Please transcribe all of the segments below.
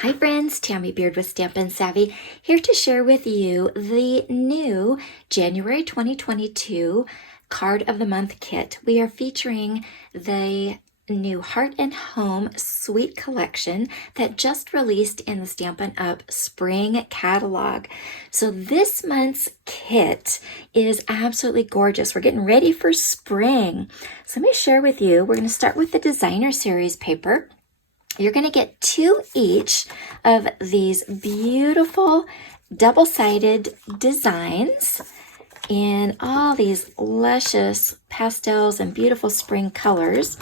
Hi friends, Tammy Beard with Stampin' Savvy here to share with you the new January 2022 Card of the Month kit. We are featuring the new Heart and Home Suite collection that just released in the Stampin' Up! Spring catalog. So this month's kit is absolutely gorgeous. We're getting ready for spring. So let me share with you, we're going to start with the Designer Series paper. You're going to get 2 each of these beautiful double-sided designs in all these luscious pastels and beautiful spring colors.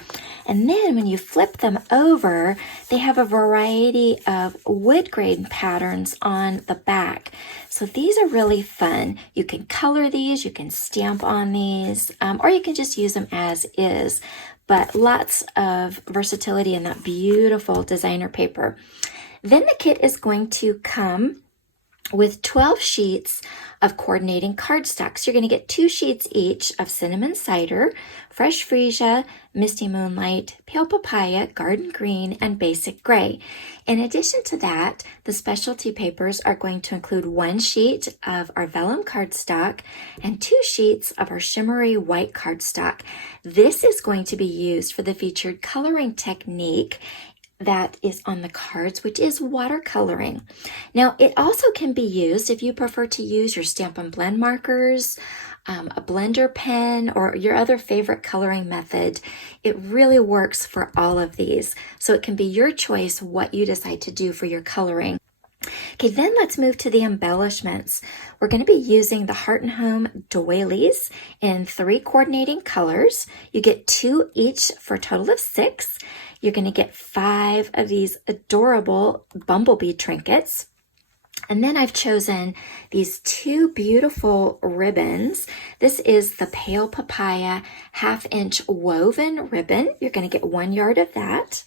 And then when you flip them over, they have a variety of wood grain patterns on the back. So these are really fun. You can color these, you can stamp on these, or you can just use them as is. But lots of versatility in that beautiful designer paper. Then the kit is going to come with 12 sheets of coordinating cardstock. So you're going to get 2 sheets each of Cinnamon Cider, Fresh Freesia, Misty Moonlight, Pale Papaya, Garden Green, and Basic Gray. In addition to that, the specialty papers are going to include 1 sheet of our Vellum cardstock and 2 sheets of our Shimmery white cardstock. This is going to be used for the featured coloring technique that is on the cards, which is watercoloring. Now, it also can be used if you prefer to use your Stampin' Blend markers, a blender pen, or your other favorite coloring method. It really works for all of these. So it can be your choice what you decide to do for your coloring. Okay, then let's move to the embellishments. We're going to be using the Heart and Home Doilies in 3 coordinating colors. You get 2 each for a total of 6. You're going to get 5 of these adorable Bumblebee Trinkets. And then I've chosen these 2 beautiful ribbons. This is the Pale Papaya 1/2-inch woven ribbon. You're going to get 1 yard of that.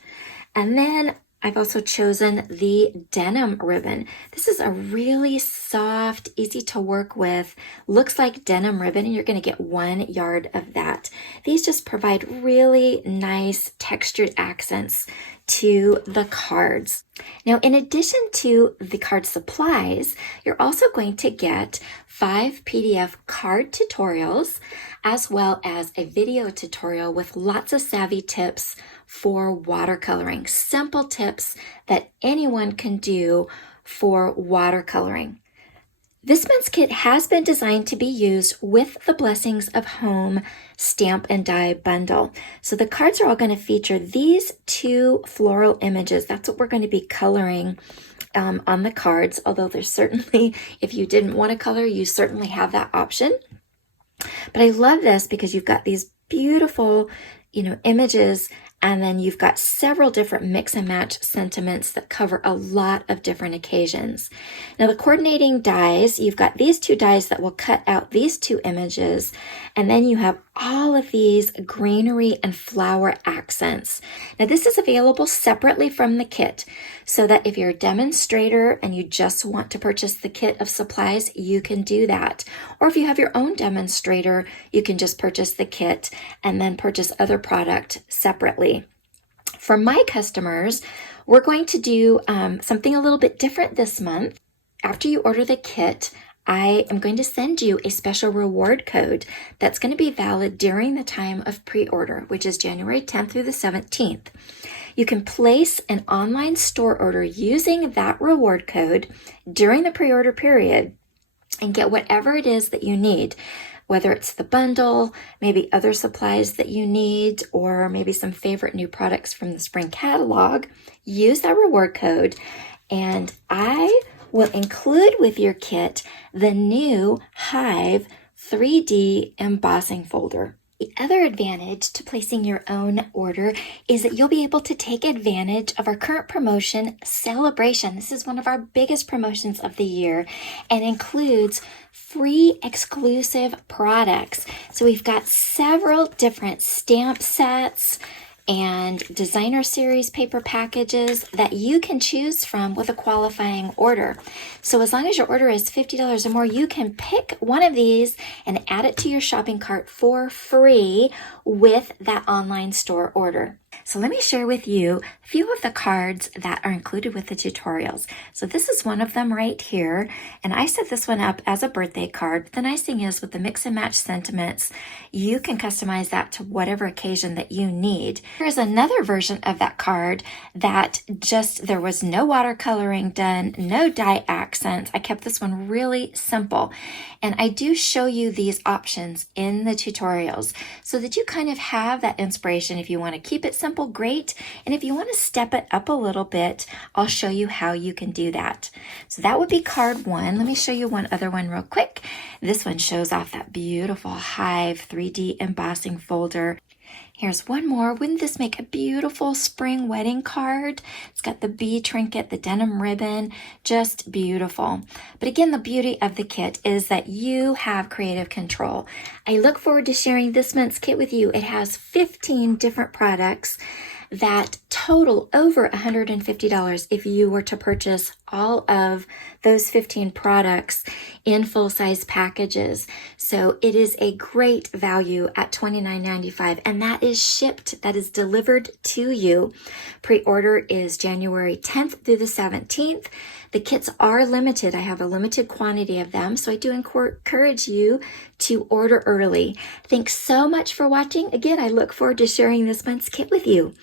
And then I've also chosen the Denim ribbon. This is a really soft, easy to work with, looks like denim ribbon, and you're going to get 1 yard of that. These just provide really nice textured accents to the cards. Now, in addition to the card supplies, you're also going to get 5 PDF card tutorials, as well as a video tutorial with lots of savvy tips for watercoloring. Simple tips that anyone can do for watercoloring. This month's kit has been designed to be used with the Blessings of Home Stamp and Die bundle. So the cards are all going to feature these 2 floral images. That's what we're going to be coloring on the cards, although there's certainly, if you didn't want to color, you certainly have that option. But I love this because you've got these beautiful, images, and then you've got several different mix and match sentiments that cover a lot of different occasions. Now the coordinating dies, you've got these 2 dies that will cut out these 2 images, and then you have all of these greenery and flower accents. Now this is available separately from the kit, so that if you're a demonstrator and you just want to purchase the kit of supplies, you can do that. Or if you have your own demonstrator, you can just purchase the kit and then purchase other product separately. For my customers, we're going to do something a little bit different this month. After you order the kit, I am going to send you a special reward code that's going to be valid during the time of pre-order, which is January 10th through the 17th. You can place an online store order using that reward code during the pre-order period and get whatever it is that you need, whether it's the bundle, maybe other supplies that you need, or maybe some favorite new products from the spring catalog. Use that reward code, and I will include with your kit the new Hive 3D embossing folder. The other advantage to placing your own order is that you'll be able to take advantage of our current promotion, Celebration. This is one of our biggest promotions of the year and includes free exclusive products. So we've got several different stamp sets and designer series paper packages that you can choose from with a qualifying order. So as long as your order is $50 or more, you can pick one of these and add it to your shopping cart for free with that online store order. So let me share with you a few of the cards that are included with the tutorials. So this is one of them right here, and I set this one up as a birthday card. The nice thing is with the mix and match sentiments, you can customize that to whatever occasion that you need. Here's another version of that card that there was no watercoloring done, no dye accents. I kept this one really simple, and I do show you these options in the tutorials so that you kind of have that inspiration. If you want to keep it simple, great. And if you want to step it up a little bit, I'll show you how you can do that. So that would be card one. Let me show you one other one real quick. This one shows off that beautiful Hive 3D embossing folder. Here's one more. Wouldn't this make a beautiful spring wedding card? It's got the bee trinket, the denim ribbon, just beautiful. But again, the beauty of the kit is that you have creative control. I look forward to sharing this month's kit with you. It has 15 different products that total over $150 if you were to purchase all of those 15 products in full-size packages. So it is a great value at $29.95, and that is shipped, that is delivered to you. Pre-order is January 10th through the 17th. The kits are limited. I have a limited quantity of them, so I do encourage you to order early. Thanks so much for watching. Again, I look forward to sharing this month's kit with you.